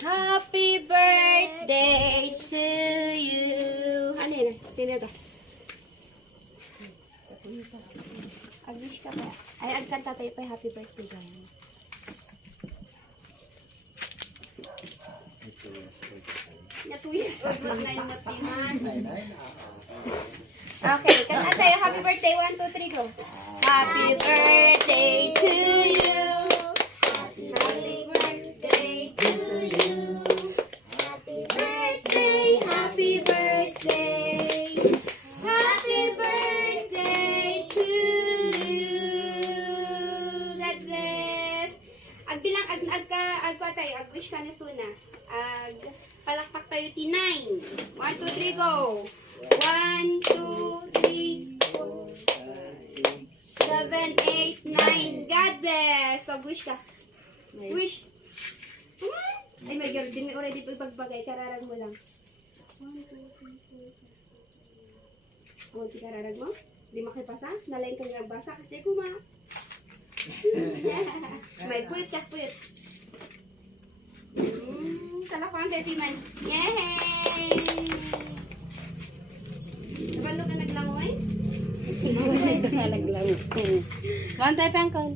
Happy birthday to you. Ano yun? Sino ito? Ag-wish ka pa. Ay, agkanta tayo pa. Happy birthday guys. Na 2 years old mo na yung matiman. Okay, kanta tayo. Happy birthday. 1, 2, 3, go. Happy birthday to you. Happy birthday to you. Happy birthday, happy birthday. Happy birthday to you. God bless. Agbilang agka tayo. Ag-wish ka na suna. Palakpak tayo T9. 1, 2, 3, go. 1, 2, 3, 7, 8, 9. God bless. So, wish ka. Wish. Ay, may girl din already pagbagay. Kararag mo lang. 1, 2, 3, 4. O, di kararag mo? Di makipasa? Nalain kang nagbasa kasi kuma. May puwit ka, puwit. Talakwang Pepi man. Yay! Nabalo ka naglangoy? Mawala ito nga naglangoy. One type, uncle.